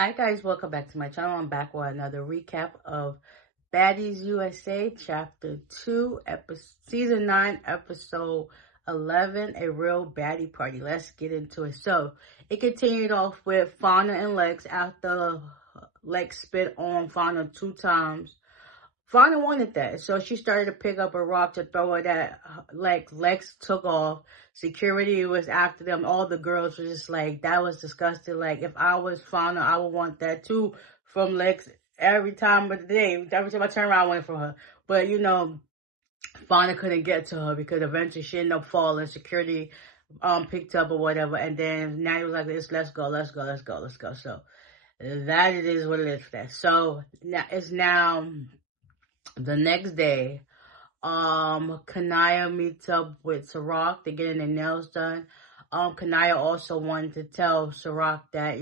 Hi guys, welcome back to my channel. I'm back with another recap of Baddies USA Chapter 2, Season 9, Episode 11, A Real Baddie Party. Let's get into it. So, it continued off with Fauna and Lex after Lex spit on Fauna 2 times. Fauna wanted that, so she started to pick up a rock to throw it at Lex took off. Security was after them. All the girls were just like, that was disgusting. Like, if I was Fauna, I would want that too from Lex every time of the day. Every time I turn around, I want it from her. But, Fauna couldn't get to her because eventually she ended up falling. Security picked up or whatever. And then now he was like, let's go. So that it is what it is for that. So now it's now the next day. Kanaya meets up with Sirach. They're getting their nails done. Kanaya also wanted to tell Sirach that,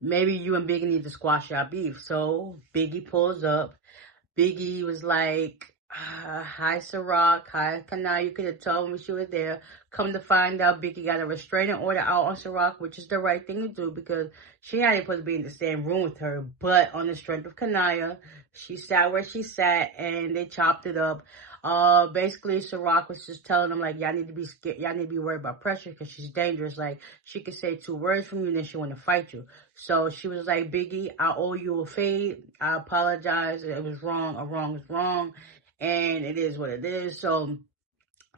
maybe you and Biggie need to squash your beef. So Biggie pulls up. Biggie was like, hi, Sirach. Hi, Kanaya. You could have told me she was there. Come to find out, Biggie got a restraining order out on Sirach, which is the right thing to do because she not even supposed to be in the same room with her. But on the strength of Kanaya, she sat where she sat and they chopped it up. Basically, Sirach was just telling them, like, y'all need to be scared. Y'all need to be worried about pressure because she's dangerous. Like, she could say 2 words from you and then she want to fight you. So she was like, Biggie, I owe you a fade. I apologize. It was wrong. A wrong is wrong. And it is what it is. So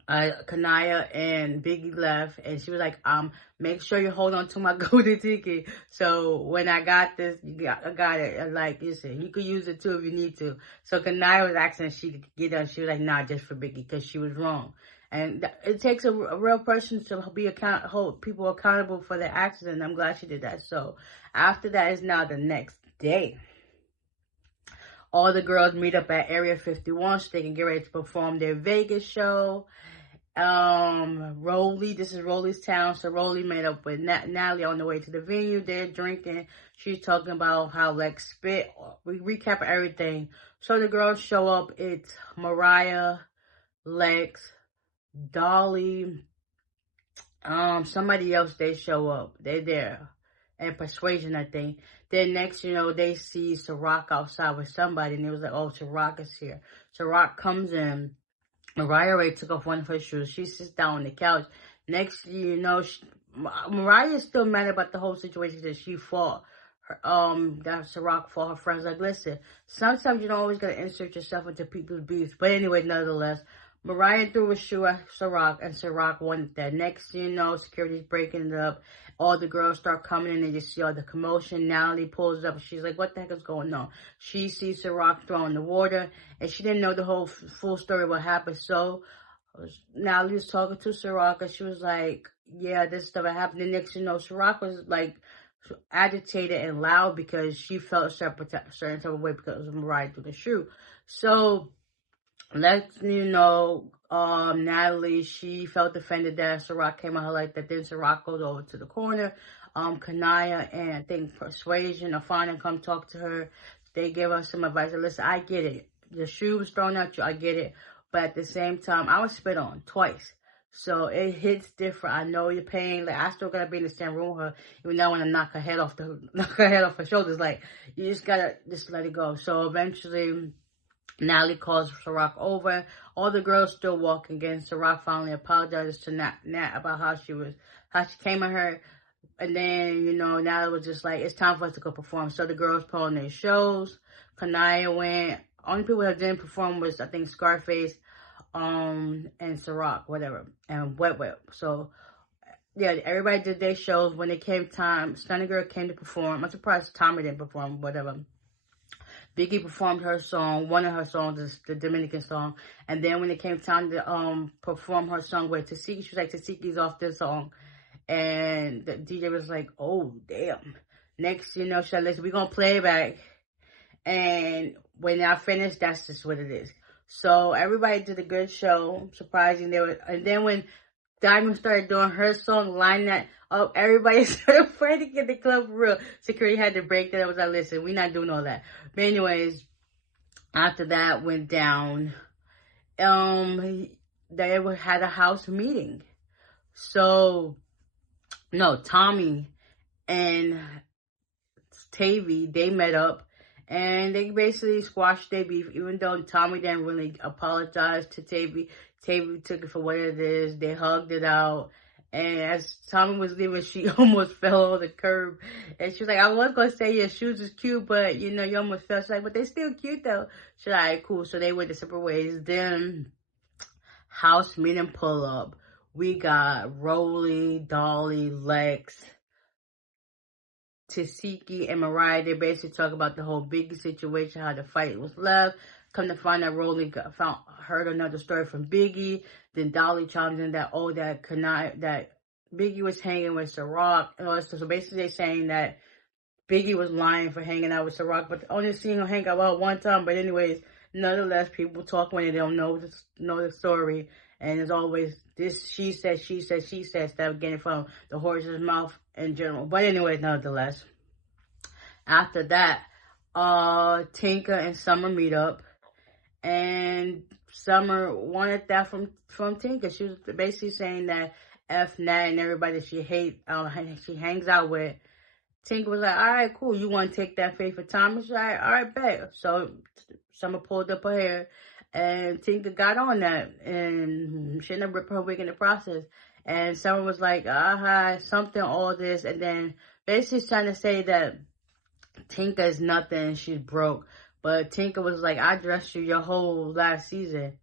Kanaya and Biggie left, and she was like, make sure you hold on to my golden ticket. So when I got this, I got it. Like, listen, you could use it too if you need to. So Kanaya was asking if she could get up. She was like, nah, just for Biggie, because she was wrong. And it takes a real person to hold people accountable for their actions, and I'm glad she did that. So after that is now the next day. All the girls meet up at Area 51 so they can get ready to perform their Vegas show. Rolly, this is Rolly's town, so Rolly met up with Natalie on the way to the venue. They're drinking. She's talking about how Lex spit. We recap everything. So the girls show up. It's Mariah, Lex, Dolly, somebody else. They show up. They're there. And Persuasion, I think. Then next, they see Sirach outside with somebody, and it was like, oh, Sirach is here. Sirach comes in. Mariah already took off one of her shoes. She sits down on the couch. Next, Mariah is still mad about the whole situation that she fought. That Sirach fought her friends. Like, listen, sometimes you don't always gotta insert yourself into people's beefs. But anyway, nonetheless, Mariah threw a shoe at Sirach, and Sirach wanted that. Next, security's breaking it up. All the girls start coming in and you see all the commotion. Natalie pulls up. She's like, what the heck is going on? She sees Sirach throwing the water, and she didn't know the whole full story of what happened. So Natalie was talking to Sirach, and she was like, yeah, this stuff happened. And next, Sirach was like agitated and loud because she felt certain type of way because of Mariah threw the shoe. So Natalie, she felt offended that Sirach came at her like that. Then Sirach goes over to the corner. Kanaya and I think Persuasion or Fauna come talk to her. They give her some advice. Listen, I get it. The shoe was thrown at you. I get it. But at the same time, I was spit on twice. So it hits different. I know your pain. Like, I still gotta be in the same room with her, even though I want to knock her head off her shoulders. Like, you just gotta just let it go. So eventually, Natalie calls Sirach over. All the girls still walking again. Sirach finally apologizes to Nat about how she came at her. And then, Natalie was just like, it's time for us to go perform. So the girls put on their shows. Kanaya went. Only people that didn't perform was, I think, Scarface, and Sirach, whatever, and Wet Wet. So yeah, everybody did their shows. When it came time, Stunning Girl came to perform. I'm surprised Tommy didn't perform, whatever. Biggie performed her song. One of her songs is the Dominican song. And then when it came time to perform her song with Tasiki, she was like, Tasiki's off this song. And the DJ was like, oh, damn. Next, she's like, listen, we're going to play it back. And when I finish, that's just what it is. So everybody did a good show. Surprising. And then when Diamond started doing her song, line that up, everybody started fighting in the club for real. Security had to break that. I was like, listen, we're not doing all that. But anyways, after that went down, they had a house meeting. So, no, Tommy and Tavy, they met up. And they basically squashed their beef, even though Tommy didn't really apologize to Tavy. Tavy took it for what it is. They hugged it out. And as Tommy was leaving, she almost fell on the curb. And she was like, I was going to say your shoes is cute, but, you know, you almost fell. She's like, but they still cute, though. She's like, all right, cool. So they went their separate ways. Then, house meeting pull up. We got Rolly, Dolly, Lex, Tasiki, and Mariah. They basically talk about the whole Biggie situation, how the fight was left. Come to find out, Rolly heard another story from Biggie. Then Dolly chimes in that that Biggie was hanging with Ciroc. So basically, they're saying that Biggie was lying for hanging out with Ciroc, but only seen him hang out one time. But anyways, nonetheless, people talk when they don't know the story. And as always, this she said, instead of getting from the horse's mouth in general. But anyways, nonetheless, after that, Tinker and Summer meet up. And Summer wanted that from Tinker. She was basically saying that F Nat and everybody she hangs out with. Tinker was like, all right, cool. You want to take that faith for Thomas? She's like, all right, bet. So Summer pulled up her hair, and Tinker got on that, and she ended up ripping her wig in the process. And Summer was like, something, all this, and then basically trying to say that Tinker is nothing, she's broke. But Tinker was like, I dressed you your whole last season.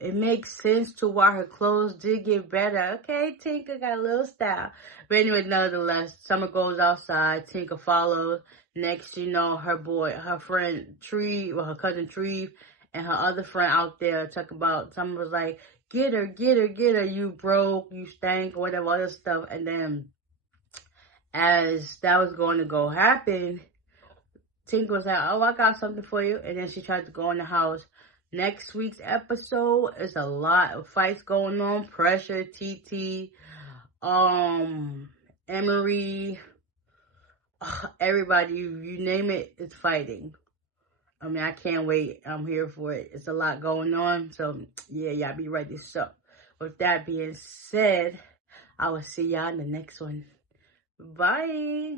It makes sense to why her clothes did get better. Okay, Tinker got a little style. But anyway, nonetheless, Summer goes outside. Tinker follows. Next, you know, her friend Treve, or her cousin Treve, and her other friend out there talk about, Summer was like, get her, you broke, you stank, whatever other stuff. And then, as that was going to go happen, Tinker was like, oh, I got something for you. And then she tried to go in the house. Next week's episode is a lot of fights going on. Pressure, TT, Emery, everybody, you name it, is fighting. I mean, I can't wait. I'm here for it. It's a lot going on. So, yeah, y'all be ready. So, with that being said, I will see y'all in the next one. Bye.